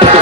Thank you.